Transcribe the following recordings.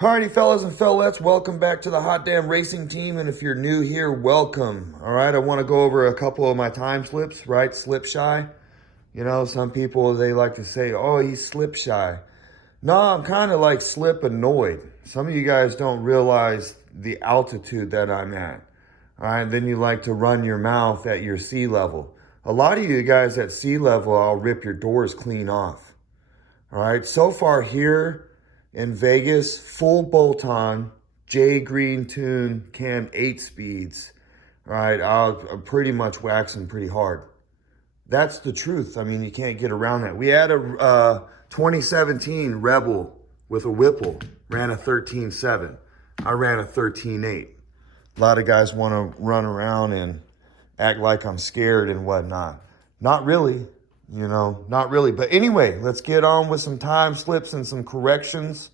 Alrighty, fellas and fellettes, welcome back to the Hot Damn Racing Team. And if you're new here, welcome. All right, I want to go over a couple of my time slips, right? Slip shy. You know, some people, they like to say, oh, he's slip shy. No, I'm kind of like slip annoyed. Some of you guys don't realize the altitude that I'm at. All right, then you like to run your mouth at your sea level. A lot of you guys at sea level, I'll rip your doors clean off. All right, so far here in Vegas, full bolt-on, Jay Greene tune, cam 8 speeds. All right, I'm pretty much waxing pretty hard. That's the truth. I mean, you can't get around that. We had a 2017 Rebel with a Whipple, ran a 13.7. I ran a 13.8. A lot of guys want to run around and act like I'm scared and whatnot. Not really. You know, not really. But anyway, let's get on with some time slips and some corrections.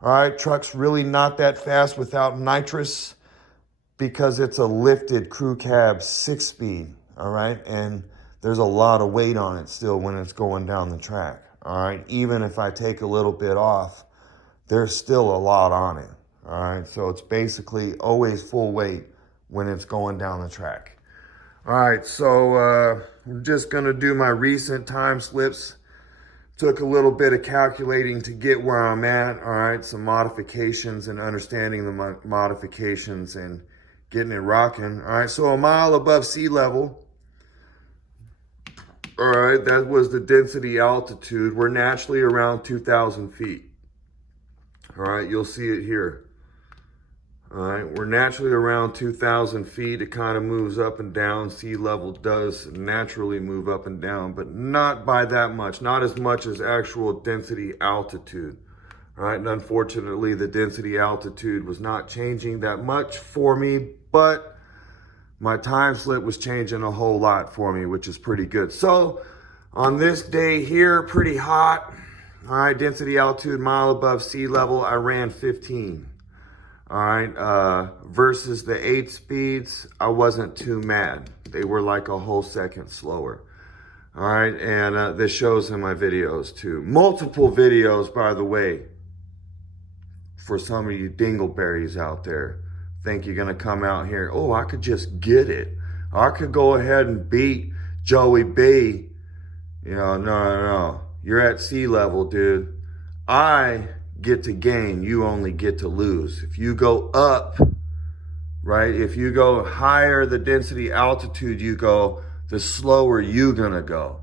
All right, truck's really not that fast without nitrous because it's a lifted crew cab 6-speed. All right, and there's a lot of weight on it still when it's going down the track. All right, even if I take a little bit off, there's still a lot on it. All right, so it's basically always full weight when it's going down the track. All right, so I'm just gonna do my recent time slips. Took a little bit of calculating to get where I'm at. All right, some modifications and understanding the modifications and getting it rocking. All right, so a mile above sea level. All right, that was the density altitude. We're naturally around 2,000 feet. All right, you'll see it here. All right, we're naturally around 2,000 feet. It kind of moves up and down. Sea level does naturally move up and down, but not by that much. Not as much as actual density altitude. All right, and unfortunately, the density altitude was not changing that much for me, but my time slip was changing a whole lot for me, which is pretty good. So on this day here, pretty hot. All right, density altitude, mile above sea level, I ran 15. All right, versus the 8 speeds, I wasn't too mad. They were like a whole second slower. All right, and this shows in my videos too. Multiple videos, by the way, for some of you dingleberries out there. Think you're gonna come out here, oh, I could just get it. I could go ahead and beat Joey B. You know, no. You're at sea level, dude. I get to gain, you only get to lose. If you go up, right? If you go higher the density altitude you go, the slower you gonna go.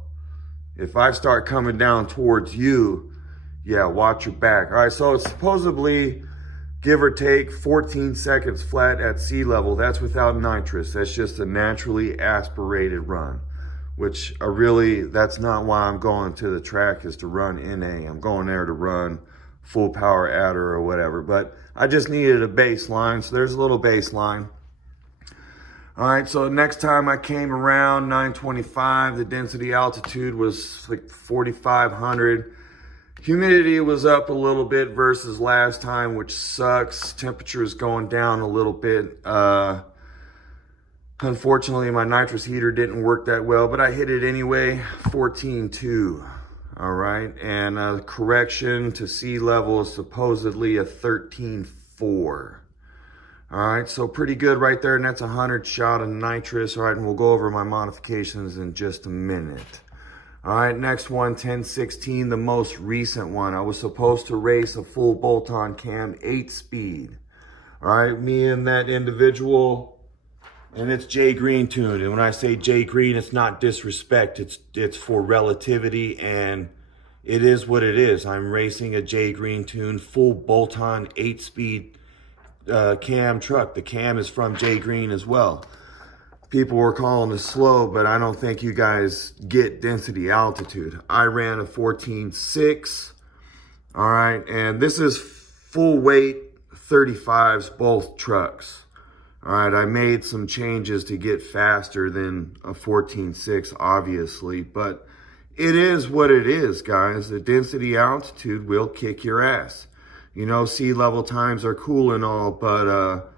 If I start coming down towards you, yeah, watch your back. All right, so it's supposedly, give or take, 14 seconds flat at sea level. That's without nitrous. That's just a naturally aspirated run, which that's not why I'm going to the track, is to run NA. I'm going there to run full power adder or whatever, but I just needed a baseline, so there's a little baseline. All right, so next time I came around, 925, the density altitude was like 4,500. Humidity was up a little bit versus last time, which sucks. Temperature is going down a little bit. Unfortunately, my nitrous heater didn't work that well, but I hit it anyway, 14.2. All right, and correction to sea level is supposedly a 13.4. All right, so pretty good right there, and that's 100 shot of nitrous. All right, and we'll go over my modifications in just a minute. All right, next one, 1016, the most recent one. I was supposed to race a full bolt-on cam 8-speed. All right, me and that individual, and it's Jay Greene tuned. And when I say Jay Greene, it's not disrespect. It's for relativity, and it is what it is. I'm racing a Jay Greene tuned full bolt-on 8-speed cam truck. The cam is from Jay Greene as well. People were calling it slow, but I don't think you guys get density altitude. I ran a 14.6. All right, and this is full weight 35s, both trucks. All right, I made some changes to get faster than a 14.6, obviously, but it is what it is, guys. The density altitude will kick your ass. You know, sea level times are cool and all, but,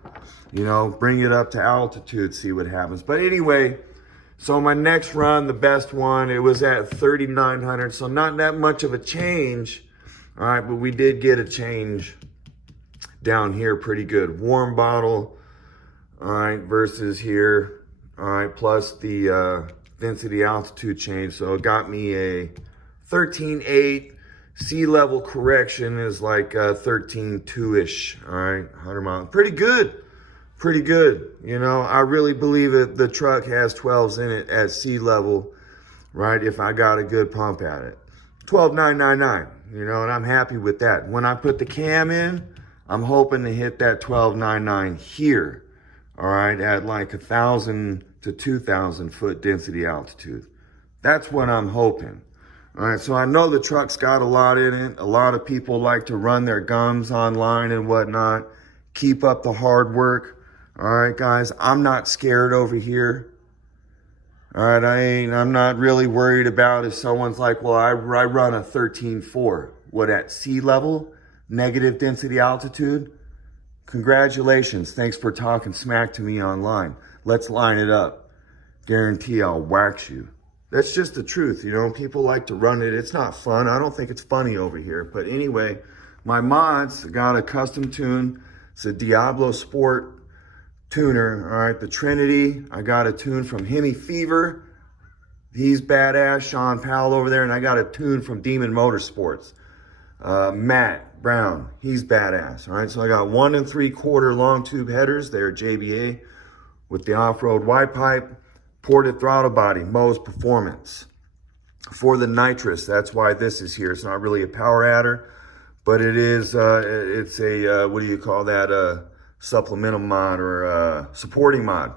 you know, bring it up to altitude, see what happens. But anyway, so my next run, the best one, it was at 3,900, so not that much of a change. All right, but we did get a change down here pretty good. Warm bottle, all right, versus here, all right, plus the density altitude change. So it got me a 13.8. Sea level correction is like 13.2-ish, all right, 100 miles. Pretty good. Pretty good. You know, I really believe that the truck has 12s in it at sea level, right? If I got a good pump at it. 12.999, you know, and I'm happy with that. When I put the cam in, I'm hoping to hit that 12.99 here, all right, at like 1,000 to 2,000 foot density altitude. That's what I'm hoping. All right, so I know the truck's got a lot in it. A lot of people like to run their gums online and whatnot. Keep up the hard work. All right, guys, I'm not scared over here. All right, I'm not really worried about if someone's like, well, I run a 13.4. What, at sea level, negative density altitude? Congratulations. Thanks for talking smack to me online. Let's line it up. Guarantee I'll wax you. That's just the truth, you know. People like to run it. It's not fun. I don't think it's funny over here. But anyway, my mods got a custom tune. It's a Diablosport tuner, all right. The Trinity, I got a tune from Hemi Fever. He's badass. Sean Powell over there. And I got a tune from Demon Motorsports. Matt Brown, he's badass, all right. So I got 1 3/4 long tube headers. They're JBA with the off-road wide pipe. Ported throttle body, Moe's Performance. For the nitrous, that's why this is here. It's not really a power adder, but it is, it's a, what do you call that? Supplemental mod or supporting mod.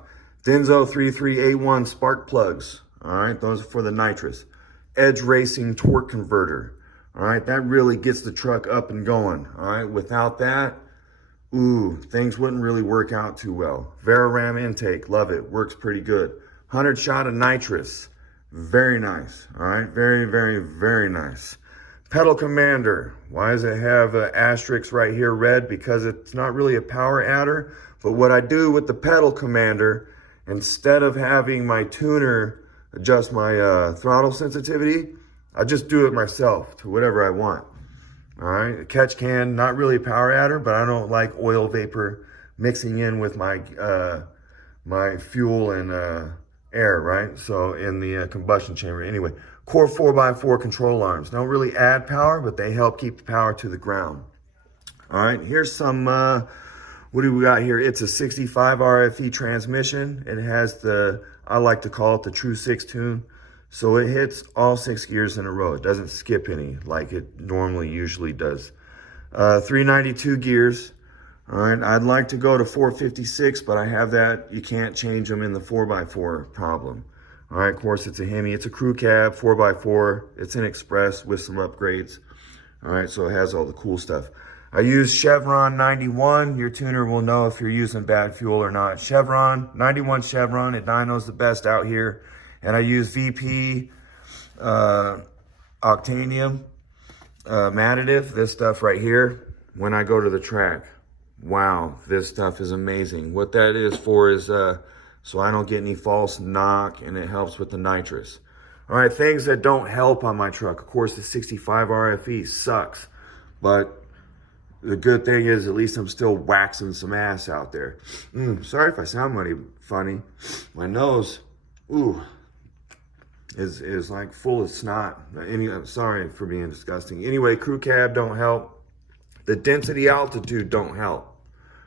Denso 33A1 spark plugs. All right, those are for the nitrous. Edge Racing torque converter. All right, that really gets the truck up and going. All right, without that, ooh, things wouldn't really work out too well. Veraram intake, love it, works pretty good. 100 shot of nitrous, very nice. All right, very, very, very nice. Pedal commander, why does it have an asterisk right here red? Because it's not really a power adder, but what I do with the pedal commander, instead of having my tuner adjust my throttle sensitivity, I just do it myself to whatever I want. All right, a catch can, not really a power adder, but I don't like oil vapor mixing in with my my fuel and air, right? So in the combustion chamber. Anyway, core 4x4 control arms. Don't really add power, but they help keep the power to the ground. All right, here's some, what do we got here? It's a 65 RFE transmission. It has the, I like to call it the True 6 tune. So it hits all 6 gears in a row. It doesn't skip any like it normally usually does. 392 gears. All right, I'd like to go to 456, but I have that. You can't change them in the 4x4 problem. All right, of course, it's a Hemi. It's a crew cab, 4x4. It's an express with some upgrades. All right, so it has all the cool stuff. I use Chevron 91. Your tuner will know if you're using bad fuel or not. Chevron, 91 Chevron. It dyno's the best out here. And I use VP Octanium Additive, this stuff right here, when I go to the track. Wow, this stuff is amazing. What that is for is so I don't get any false knock, and it helps with the nitrous. All right, things that don't help on my truck. Of course, the 65 RFE sucks, but the good thing is at least I'm still waxing some ass out there. Sorry if I sound funny. My nose, ooh, is like full of snot. Sorry for being disgusting. Anyway, crew cab don't help. The density altitude don't help.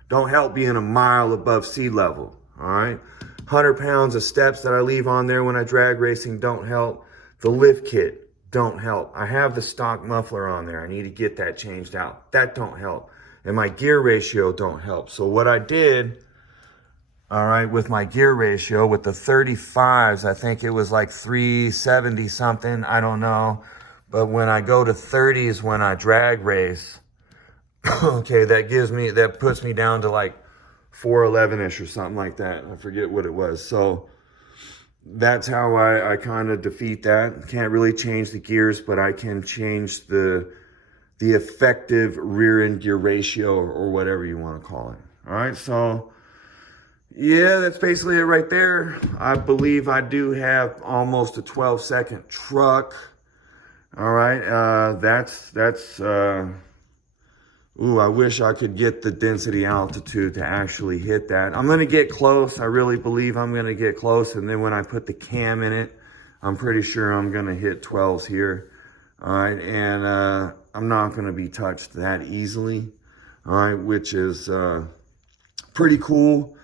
Don't help being a mile above sea level, all right? 100 pounds of steps that I leave on there when I drag racing don't help. The lift kit don't help. I have the stock muffler on there. I need to get that changed out. That don't help. And my gear ratio don't help. So what I did, all right, with my gear ratio, with the 35s, I think it was like 370 something, I don't know. But when I go to 30s when I drag race, okay, that puts me down to like 411-ish or something like that. I forget what it was. So that's how I kind of defeat that. Can't really change the gears, but I can change the effective rear end gear ratio or whatever you want to call it. All right, so yeah, that's basically it right there. I believe I do have almost a 12-second truck. All right, that's Ooh, I wish I could get the density altitude to actually hit that. I'm gonna get close. I really believe I'm gonna get close. And then when I put the cam in it, I'm pretty sure I'm gonna hit 12s here. All right, and I'm not gonna be touched that easily. All right, which is pretty cool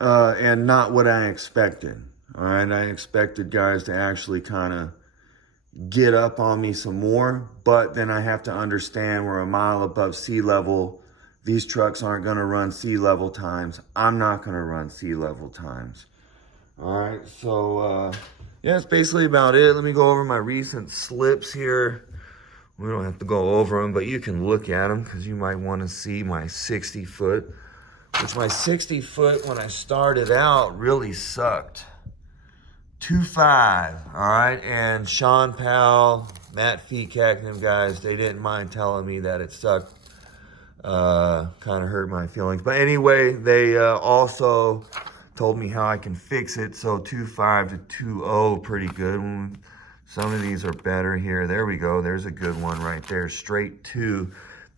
and not what I expected. All right, I expected guys to actually kind of get up on me some more, but then I have to understand we're a mile above sea level. These trucks aren't gonna run sea level times. I'm not gonna run sea level times. All right, so yeah, that's basically about it. Let me go over my recent slips here. We don't have to go over them, but you can look at them because you might want to see my 60 foot, which my 60 foot when I started out really sucked. 2.5, all right? And Sean Powell, Matt Feekak, them guys, they didn't mind telling me that it sucked. Kind of hurt my feelings. But anyway, they also told me how I can fix it. So 2.5 to 2.0, pretty good. Some of these are better here. There we go. There's a good one right there. Straight 2.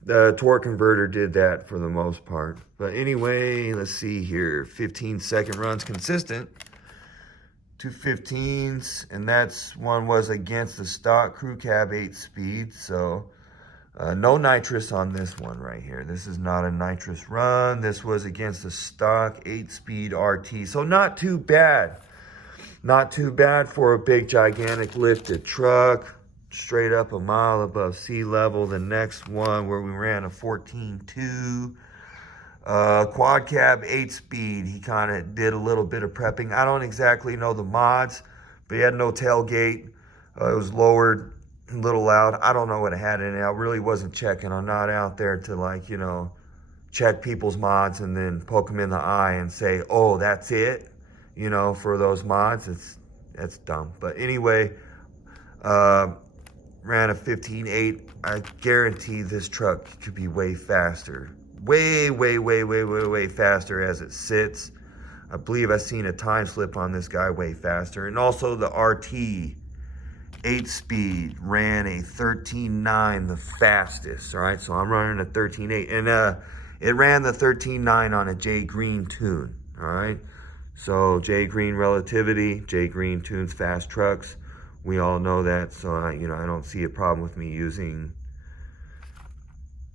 The torque converter did that for the most part. But anyway, let's see here. 15-second runs consistent. 2.15s, and that's one was against the stock crew cab 8-speed. So no nitrous on this one right here. This is not a nitrous run. This was against the stock 8-speed RT. So not too bad. Not too bad for a big, gigantic lifted truck. Straight up a mile above sea level. The next one where we ran a 14.2. Quad cab 8-speed. He kind of did a little bit of prepping. I don't exactly know the mods, but he had no tailgate. It was lowered, a little loud. I don't know what it had in it. I really wasn't checking. I'm not out there to, like, you know, check people's mods and then poke them in the eye and say, oh, that's it. You know, for those mods, that's dumb. But anyway, ran a 15.8. I guarantee this truck could be way faster. Way faster as it sits. I believe I've seen a time slip on this guy way faster. And also the RT 8-speed ran a 13.9, the fastest. All right, so I'm running a 13.8. And it ran the 13.9 on a Jay Greene tune. All right. So Jay Greene relativity, Jay Greene tunes fast trucks. We all know that, so I don't see a problem with me using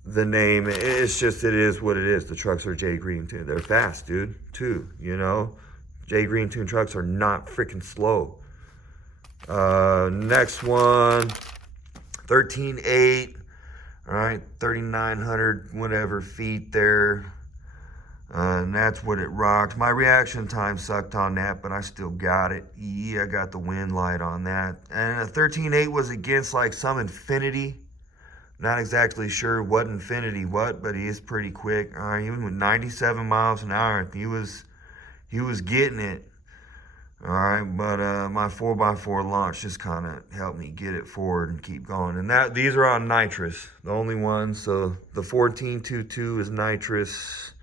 the name. It's just, it is what it is. The trucks are Jay Greene tune. They're fast, dude, too, you know. Jay Greene tune trucks are not freaking slow. Next one, 13.8, all right, 3,900 whatever feet there. And that's what it rocked. My reaction time sucked on that, but I still got it. Yeah, I got the wind light on that. And a 13.8 was against like some Infinity. Not exactly sure what Infinity what, but he is pretty quick. All right, even with 97 miles an hour, he was getting it. All right, but my 4x4 launch just kind of helped me get it forward and keep going. And these are on nitrous, the only ones. So the 14.22 is nitrous.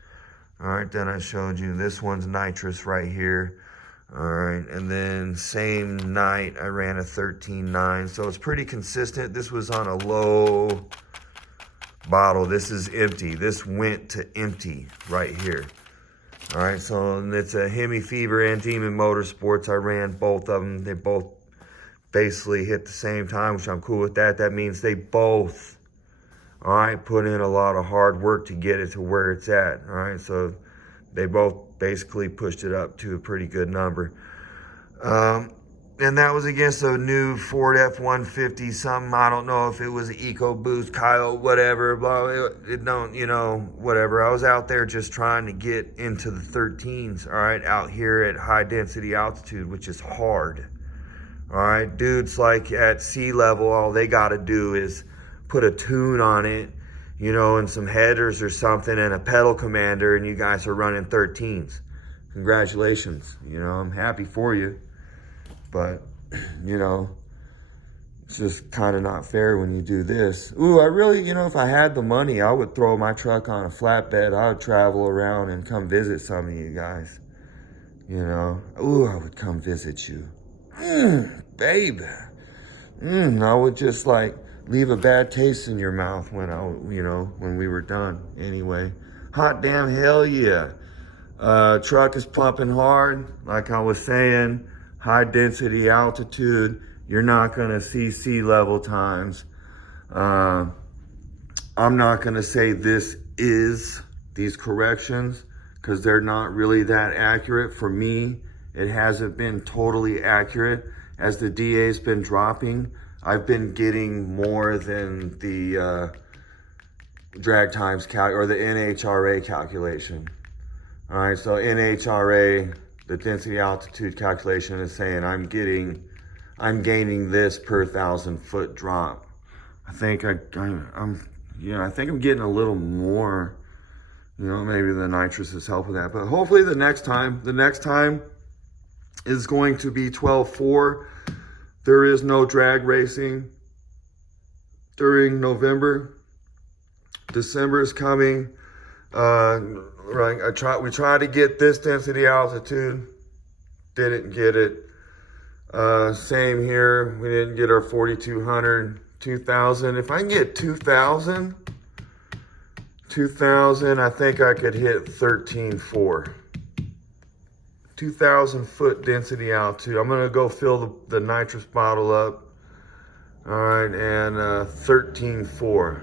All right, then I showed you this one's nitrous right here. All right, and then same night I ran a 13.9, so it's pretty consistent. This was on a low bottle. This is empty. This went to empty right here. All right, so it's a Hemi Fever and Demon Motorsports. I ran both of them. They both basically hit the same time, which I'm cool with that. That means they both, all right, put in a lot of hard work to get it to where it's at. All right, so they both basically pushed it up to a pretty good number. And that was against a new Ford F-150 something. I don't know if it was an EcoBoost, Coyote, whatever, blah, it don't, you know, whatever. I was out there just trying to get into the 13s, all right, out here at high density altitude, which is hard. All right, dudes like at sea level, all they got to do is put a tune on it, you know, and some headers or something and a pedal commander, and you guys are running 13s. Congratulations. You know, I'm happy for you. But, you know, it's just kind of not fair when you do this. Ooh, I really, you know, if I had the money, I would throw my truck on a flatbed. I would travel around and come visit some of you guys. You know, ooh, I would come visit you. Babe. I would just like leave a bad taste in your mouth when when we were done. Anyway, hot damn hell yeah. Truck is pumping hard. Like I was saying, high density altitude. You're not gonna see sea level times. I'm not gonna say this is these corrections because they're not really that accurate. For me, it hasn't been totally accurate. As the DA's been dropping, I've been getting more than the drag times or the NHRA calculation. All right, so NHRA, the density altitude calculation, is saying I'm gaining this per 1,000-foot drop. I think I'm getting a little more. Maybe the nitrous is helping that, but hopefully the next time is going to be 12.4. There is no drag racing during November. December is coming. We tried to get this density altitude, didn't get it. Same here, we didn't get our 4,200, 2,000. If I can get 2,000, I think I could hit 13.4. 2,000 foot density altitude. I'm gonna go fill the nitrous bottle up. All right, and 13.4.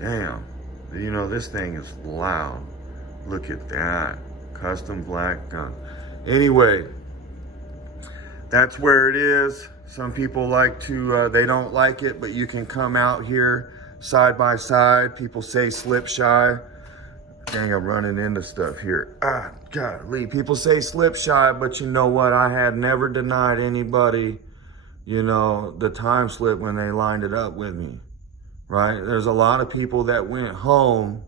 Damn, this thing is loud. Look at that, custom black gun. Anyway, that's where it is. Some people like to, they don't like it, but you can come out here side by side. People say slip shy. Dang, I'm running into stuff here. Golly, people say slip shy, but you know what? I had never denied anybody, the time slip when they lined it up with me, right? There's a lot of people that went home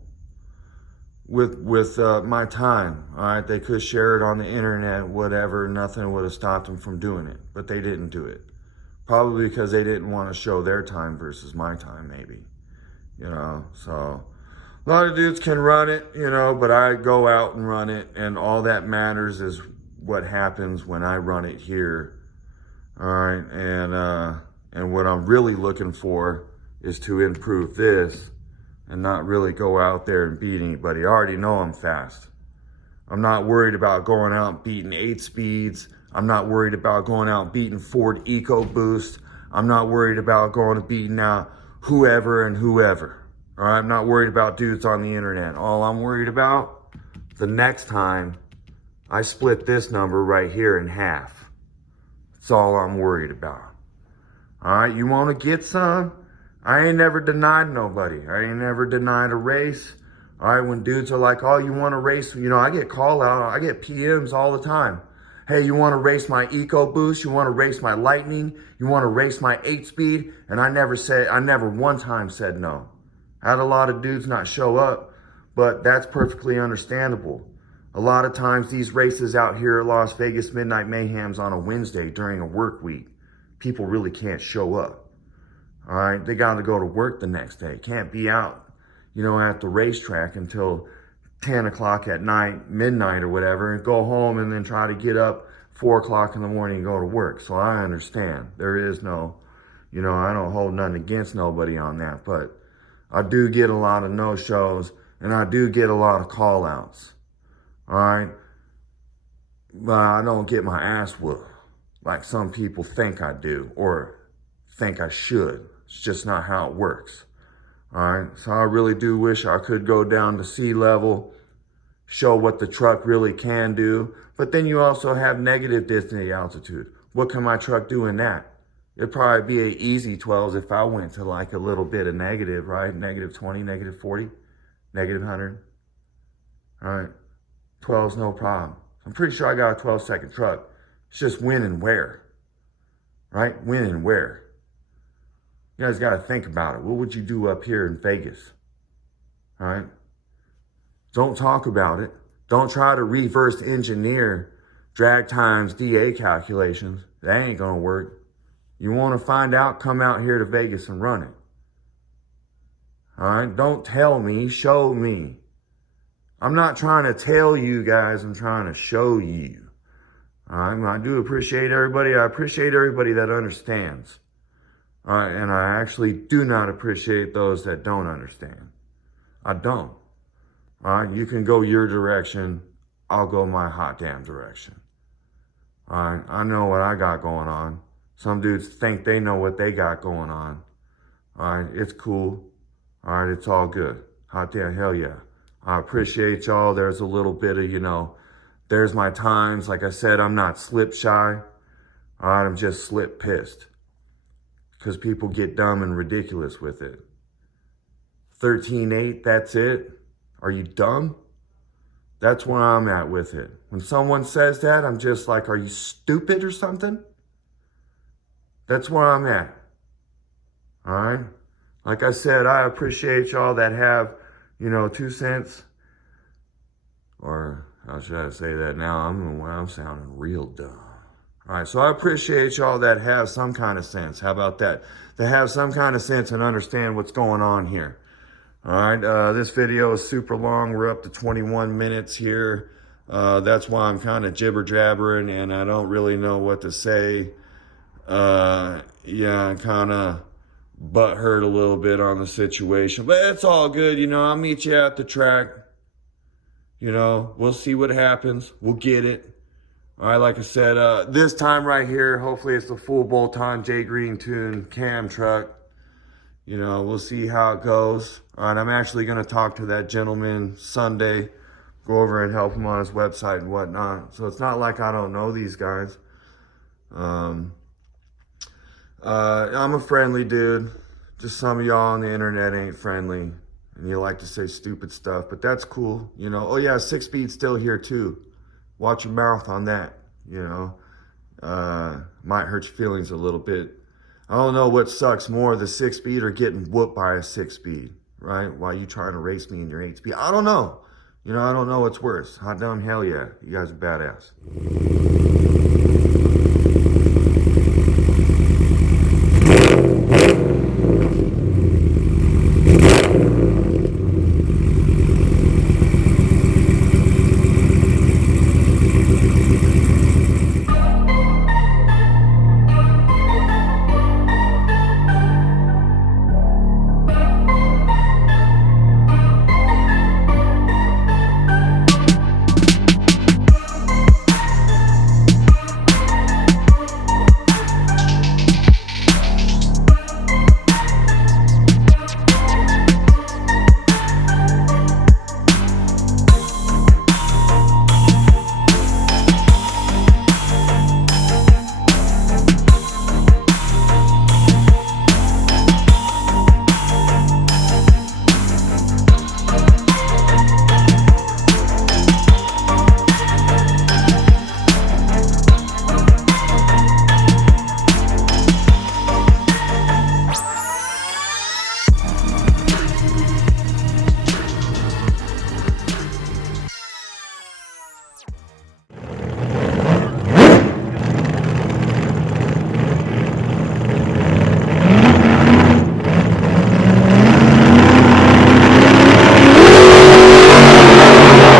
with my time, all right? They could share it on the internet, whatever. Nothing would have stopped them from doing it, but they didn't do it. Probably because they didn't want to show their time versus my time, maybe, so... A lot of dudes can run it, but I go out and run it, and all that matters is what happens when I run it here. All right, and what I'm really looking for is to improve this and not really go out there and beat anybody. I already know I'm fast. I'm not worried about going out and beating 8 speeds. I'm not worried about going out and beating Ford EcoBoost. I'm not worried about going and beating out whoever and whoever. All right, I'm not worried about dudes on the internet. All I'm worried about, the next time I split this number right here in half. That's all I'm worried about. All right, you want to get some? I ain't never denied nobody. I ain't never denied a race. All right, when dudes are like, oh, you want to race? I get call out. I get PMs all the time. Hey, you want to race my EcoBoost? You want to race my Lightning? You want to race my 8-speed? And I never one time said no. I had a lot of dudes not show up, but that's perfectly understandable. A lot of times these races out here at Las Vegas Midnight Mayhems on a Wednesday during a work week, people really can't show up. All right, they got to go to work the next day. Can't be out, at the racetrack until 10 o'clock at night, midnight or whatever, and go home and then try to get up 4 o'clock in the morning and go to work. So I understand. There is no, I don't hold nothing against nobody on that, but I do get a lot of no-shows, and I do get a lot of call-outs, all right? But I don't get my ass whooped like some people think I do or think I should. It's just not how it works, all right? So I really do wish I could go down to sea level, show what the truck really can do, but then you also have negative density altitude. What can my truck do in that? It'd probably be an easy 12s if I went to like a little bit of negative, right? Negative 20, negative 40, negative 100. All right, 12's no problem. I'm pretty sure I got a 12-second truck. It's just when and where, right? When and where. You guys got to think about it. What would you do up here in Vegas? All right? Don't talk about it. Don't try to reverse engineer drag times DA calculations. That ain't going to work. You want to find out, come out here to Vegas and run it. All right? Don't tell me, show me. I'm not trying to tell you guys, I'm trying to show you. All right? I do appreciate everybody. I appreciate everybody that understands. All right, and I actually do not appreciate those that don't understand. I don't. All right, you can go your direction. I'll go my hot damn direction. All right, I know what I got going on. Some dudes think they know what they got going on. All right, it's cool. All right, it's all good. Hot damn, hell yeah. I appreciate y'all. There's a little bit of, you know, there's my times. Like I said, I'm not slip shy. All right, I'm just slip pissed. Because people get dumb and ridiculous with it. 13.8, that's it? Are you dumb? That's where I'm at with it. When someone says that, I'm just like, are you stupid or something? That's where I'm at. All right? Like I said, I appreciate y'all that have, you know, 2 cents. Or how should I say that now? I'm sounding real dumb. All right, so I appreciate y'all that have some kind of sense. How about that? That have some kind of sense and understand what's going on here. All right, this video is super long. We're up to 21 minutes here. That's why I'm kind of jibber-jabbering and I don't really know what to say. Yeah, I'm kind of butthurt a little bit on the situation. But it's all good, you know. I'll meet you at the track. You know, we'll see what happens. We'll get it. All right, like I said, this time right here, hopefully it's the full bolt-on Jay Greene tune cam truck. You know, we'll see how it goes. All right, I'm actually going to talk to that gentleman Sunday, go over and help him on his website and whatnot. So it's not like I don't know these guys. I'm a friendly dude. Just some of y'all on the internet ain't friendly. And you like to say stupid stuff, but that's cool. You know, oh yeah, 6-speed's still here too. Watch your mouth on that, you know. Might hurt your feelings a little bit. I don't know what sucks more, the 6-speed or getting whooped by a 6-speed, right? While you trying to race me in your 8-speed. I don't know. You know, I don't know what's worse. Hot damn, hell yeah. You guys are badass.